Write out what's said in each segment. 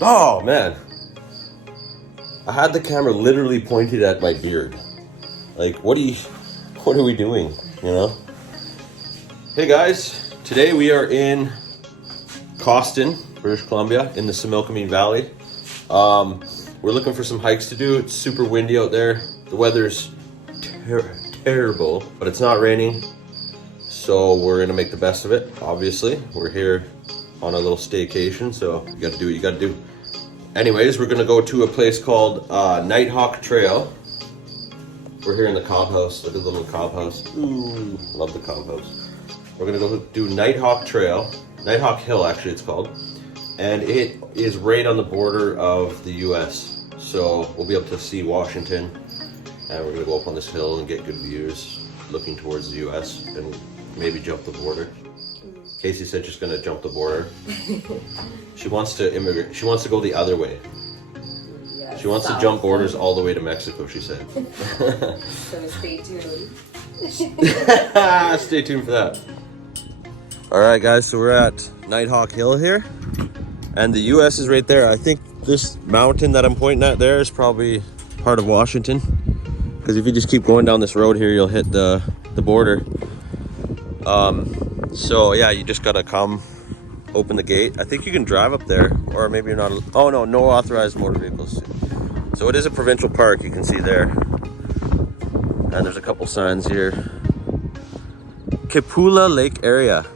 Oh man, I had the camera literally pointed at my beard. Like, what are we doing, you know? Hey guys, today we are in Cawston, British Columbia, in the Similkameen Valley. We're looking for some hikes to do. It's super windy out there. The weather's terrible, but it's not raining, so we're gonna make the best of it. Obviously, we're here on a little staycation, so you gotta do what you gotta do. Anyways, we're gonna go to a place called Nighthawk Trail. We're here in the cob house. Look at the little cob house. Ooh, love the cob house. We're gonna go do Nighthawk Trail, Nighthawk Hill actually it's called, and it is right on the border of the US. So we'll be able to see Washington, and we're gonna go up on this hill and get good views, looking towards the US and maybe jump the border. Casey said she's gonna jump the border. She wants to immigrate. She wants to go the other way. Yeah, she wants to jump borders all the way to Mexico, she said. So stay tuned. Stay tuned for that. All right, guys, so we're at Nighthawk Hill here, and the US is right there. I think this mountain that I'm pointing at there is probably part of Washington, because if you just keep going down this road here, you'll hit the border. So yeah, you just gotta come open the gate. I think you can drive up there, or maybe you're not. Oh no, no authorized motor vehicles. So it is a provincial park, you can see there. And there's a couple signs here. Kapula Lake area.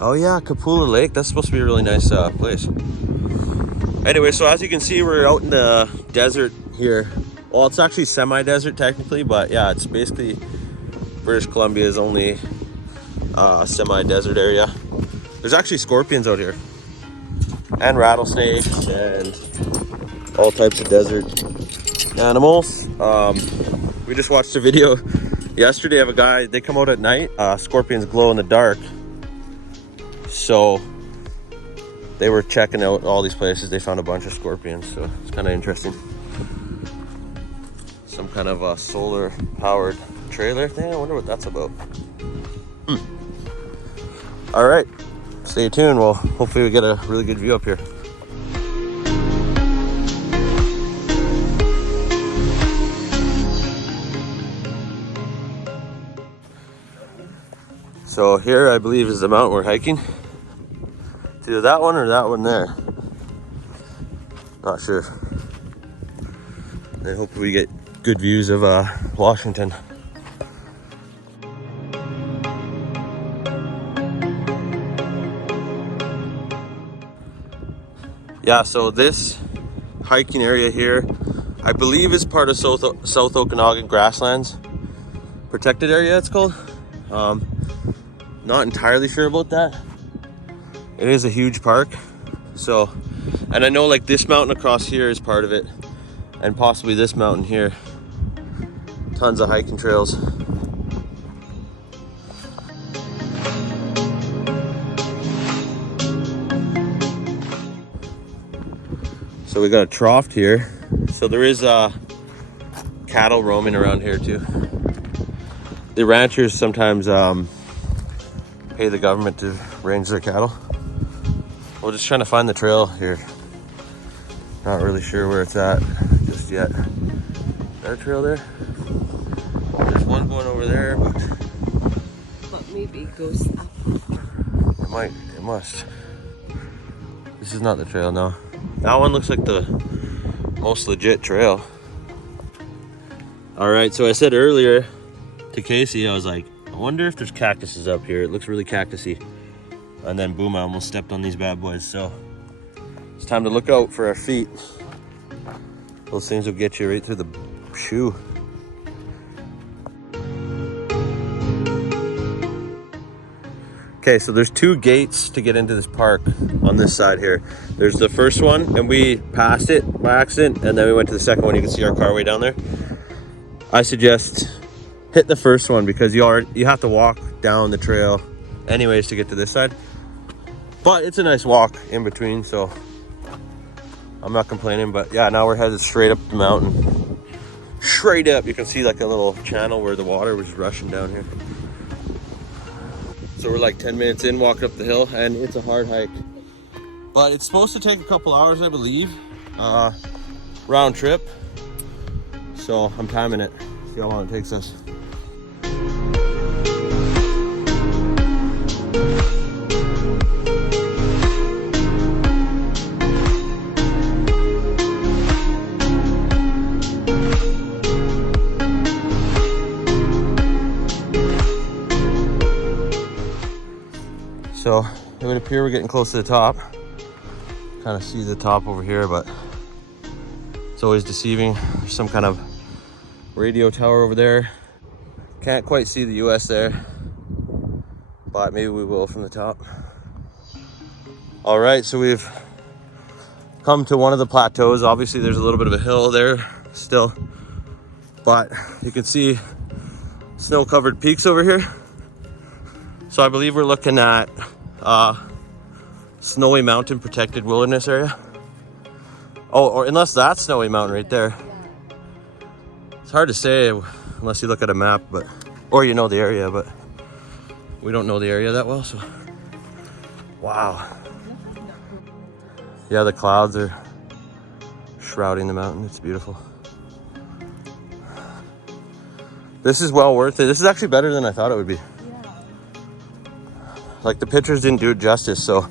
Oh yeah, Kapula Lake, that's supposed to be a really nice place. Anyway, so as you can see, we're out in the desert here. Well, it's actually semi-desert technically, but yeah, it's basically British Columbia is only semi-desert area. There's actually scorpions out here, and rattlesnakes, and all types of desert animals. We just watched a video yesterday of a guy, they come out at night, scorpions glow in the dark, so they were checking out all these places. They found a bunch of scorpions, so it's kind of interesting. Some kind of a solar powered trailer thing. I wonder what that's about. All right, stay tuned. Well, hopefully we get a really good view up here. So here, I believe, is the mountain we're hiking. It's either that one or that one there. Not sure. I hope we get good views of Washington. Yeah, so this hiking area here, I believe is part of South Okanagan Grasslands Protected Area, it's called. Not entirely sure about that. It is a huge park. So, and I know like this mountain across here is part of it, and possibly this mountain here. Tons of hiking trails. So we got a trough here. So there is cattle roaming around here too. The ranchers sometimes pay the government to range their cattle. We're just trying to find the trail here. Not really sure where it's at just yet. Is there a trail there? There's one going over there, but maybe it goes up. It must. This is not the trail, no. That one looks like the most legit trail. All right, so I said earlier to Casey, I was like, I wonder if there's cactuses up here. It looks really cactusy. And then boom, I almost stepped on these bad boys. So it's time to look out for our feet. Those things will get you right through the shoe. Okay, so there's two gates to get into this park on this side here. There's the first one, and we passed it by accident, and then we went to the second one. You can see our car way down there. I suggest hit the first one because you have to walk down the trail anyways to get to this side. But it's a nice walk in between, so I'm not complaining. But yeah, now we're headed straight up the mountain. Straight up, you can see like a little channel where the water was rushing down here. So we're like 10 minutes in walking up the hill, and it's a hard hike. But it's supposed to take a couple hours, I believe, round trip. So I'm timing it, see how long it takes us. So it would appear we're getting close to the top. Kind of see the top over here, but it's always deceiving. There's some kind of radio tower over there. Can't quite see the US there, but maybe we will from the top. All right, so we've come to one of the plateaus. Obviously there's a little bit of a hill there still, but you can see snow-covered peaks over here. So I believe we're looking at Snowy Mountain Protected Wilderness Area. Oh, or unless that's Snowy Mountain right there. It's hard to say unless you look at a map, but or you know the area, but we don't know the area that well, so. Wow. Yeah, the clouds are shrouding the mountain. It's beautiful. This is well worth it. This is actually better than I thought it would be. Like the pictures didn't do it justice, so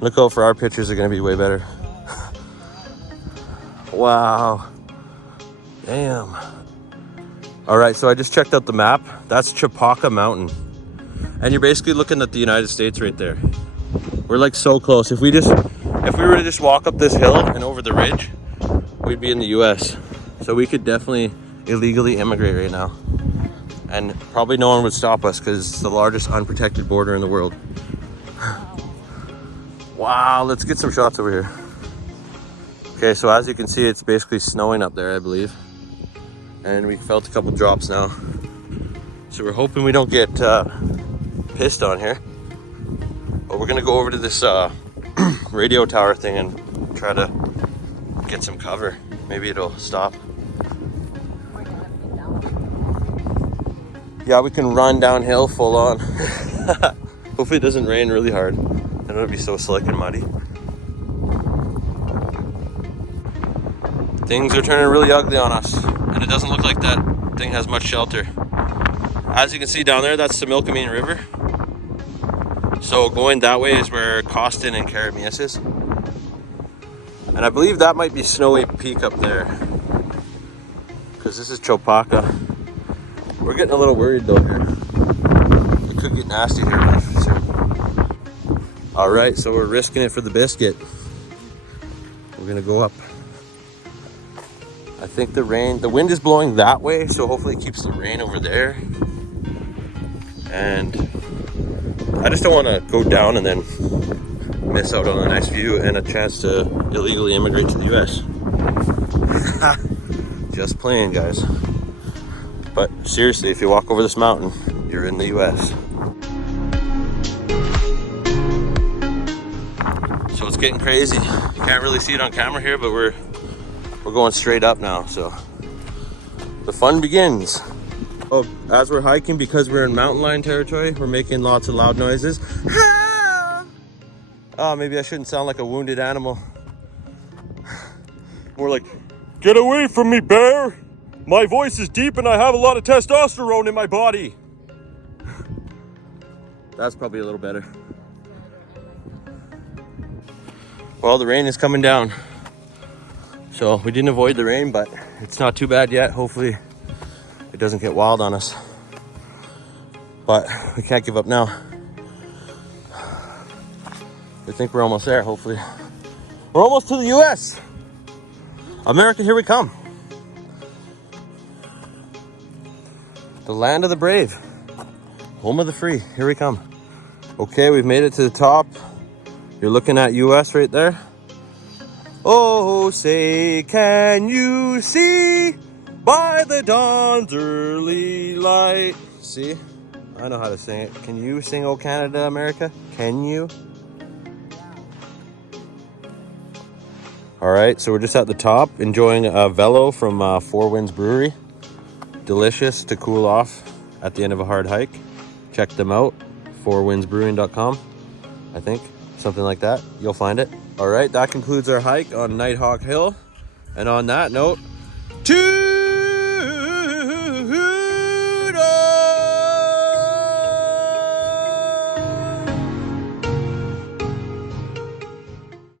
look out for our pictures are gonna be way better. Wow. Damn. All right, so I just checked out the map. That's Chapaka Mountain. And you're basically looking at the United States right there. We're like so close. If we were to just walk up this hill and over the ridge, we'd be in the US. So we could definitely illegally immigrate right now. And probably no one would stop us because it's the largest unprotected border in the world. Wow, let's get some shots over here. Okay, so as you can see, it's basically snowing up there, I believe. And we felt a couple drops now. So we're hoping we don't get pissed on here. But we're gonna go over to this radio tower thing and try to get some cover. Maybe it'll stop. Yeah, we can run downhill full on. Hopefully it doesn't rain really hard. And it'll be so slick and muddy. Things are turning really ugly on us. And it doesn't look like that thing has much shelter. As you can see down there, that's the Similkameen River. So going that way is where Cawston and Caramias is. And I believe that might be Snowy Peak up there. Because this is Chopaka. We're getting a little worried though here. It could get nasty here soon. All right, so we're risking it for the biscuit. We're gonna go up. I think the wind is blowing that way, so hopefully it keeps the rain over there. And I just don't want to go down and then miss out on a nice view and a chance to illegally immigrate to the US. Just playing, guys. But seriously, if you walk over this mountain, you're in the US. So it's getting crazy. You can't really see it on camera here, but we're going straight up now, so the fun begins. Oh, as we're hiking, because we're in mountain lion territory, we're making lots of loud noises. Oh, maybe I shouldn't sound like a wounded animal. More like, get away from me, bear! My voice is deep and I have a lot of testosterone in my body. That's probably a little better. Well, the rain is coming down. So we didn't avoid the rain, but it's not too bad yet. Hopefully it doesn't get wild on us. But we can't give up now. I think we're almost there, hopefully. We're almost to the US. America, here we come. The land of the brave. Home of the free, here we come. Okay, we've made it to the top. You're looking at US right there. Oh, say, can you see By the dawn's early light. See? I know how to sing it. Can you sing "O Canada, America"? Can you? All right, so we're just at the top enjoying a velo from Four Winds Brewery. Delicious to cool off at the end of a hard hike. Check them out, fourwindsbrewing.com, I think, something like that. You'll find it. All right, that concludes our hike on Nighthawk Hill. And on that note,